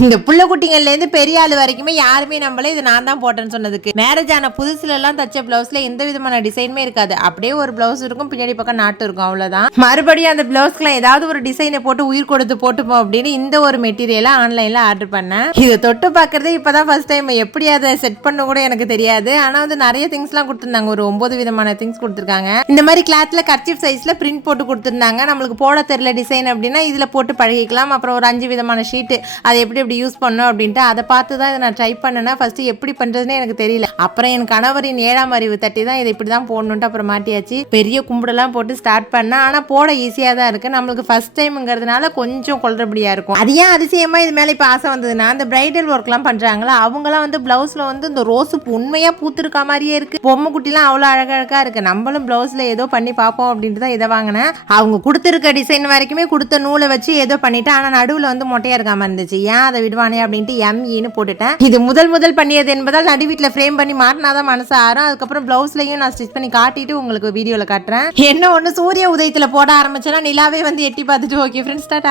இந்த புள்ள குட்டிங்கள்ல இருந்து பெரிய ஆளு வரைக்குமே யாருமே நம்மள இது நான் தான் போட்டேன்னு சொன்னதுக்கு. மேரேஜ் ஆன புதுசுல எல்லாம் தச்ச பிளவுஸ்ல எந்த விதமான டிசைனுமே இருக்காது. அப்படியே ஒரு பிளவுஸ் இருக்கும், பின்னாடி பக்கம் நாட்டு இருக்கும், அவ்வளவுதான். மறுபடியும் அந்த பிளவுஸ்க்குலாம் ஏதாவது ஒரு டிசைனை போட்டு உயிர் கொடுத்து போட்டுப்போம் அப்படின்னு இந்த ஒரு மெட்டீரியலை ஆன்லைன்ல ஆர்டர் பண்ணேன். இதை தொட்டு பாக்குறதே இப்பதான் ஃபர்ஸ்ட் டைம். எப்படி அதை செட் பண்ண கூட எனக்கு தெரியாது. ஆனா வந்து நிறைய திங்ஸ் எல்லாம் கொடுத்துருந்தாங்க. ஒரு 9 விதமான திங்ஸ் கொடுத்துருக்காங்க. இந்த மாதிரி கிளாத்ல கர்ச்சீஃப் சைஸ்ல பிரிண்ட் போட்டு கொடுத்துருந்தாங்க. நம்மளுக்கு போட தெரியல டிசைன் அப்படின்னா இதுல போட்டு பழகிக்கலாம். அப்புறம் ஒரு 5 விதமான ஷீட் அதை எப்படி யூஸ் பண்ணோம் அப்படின்ட்டு அதை பார்த்து தான் இதை நான் ட்ரை பண்ணேன்னா ஃபர்ஸ்ட் எப்படி பண்றதுன்னு எனக்கு தெரியல. அப்புறம் என் கணவரின் 7ஆம் அறிவு தட்டி தான் இதை இப்படி தான் போடணுன்ட்டு அப்புறம் மாட்டியாச்சு. பெரிய கும்பிடெல்லாம் போட்டு ஸ்டார்ட் பண்ணேன். ஆனால் போட ஈஸியாக தான் இருக்கு. நம்மளுக்கு ஃபர்ஸ்ட் டைம்ங்கிறதுனால கொஞ்சம் குளறுபடியாக இருக்கும். அது ஏன் அதிசயமா இது மேலே இப்போ ஆசை வந்ததுன்னா, அந்த பிரைடல் ஒர்க்லாம் பண்றாங்களா அவங்களாம் வந்து பிளவுஸ்ல வந்து இந்த ரோஸு உண்மையாக பூத்துருக்க மாதிரியே இருக்கு. பொம்மை குட்டிலாம் அவ்வளோ அழகழகா இருக்கு. நம்மளும் பிளவுஸ்ல ஏதோ பண்ணி பார்ப்போம் அப்படின்ட்டு தான் இதை வாங்கினேன். அவங்க கொடுத்துருக்க டிசைன் வரைக்குமே கொடுத்த நூலை வச்சு ஏதோ பண்ணிட்டு, ஆனால் நடுவில் வந்து மொட்டையா இருக்காம இருந்துச்சு. ஏன் அதை விடுவானே அப்படின்ட்டு எம்இன்னு போட்டுட்டேன். இது முதல் பண்ணியது என்பதால் நடு வீட்டில் ஃப்ரேம் பண்ணி மாட்டினாதான் மனசு ஆறும். அதுக்கப்புறம் பிளவுஸ்லையும் நான் ஸ்டிச் பண்ணி காட்டிட்டு உங்களுக்கு வீடியோவில் காட்டுறேன். என்ன ஒன்று சூரிய உதயத்தில் போட ஆரம்பிச்சேன்னா நிலாவே வந்து எட்டி பார்த்துட்டு ஓகே ஃப்ரெண்ட்ஸ் டாடா.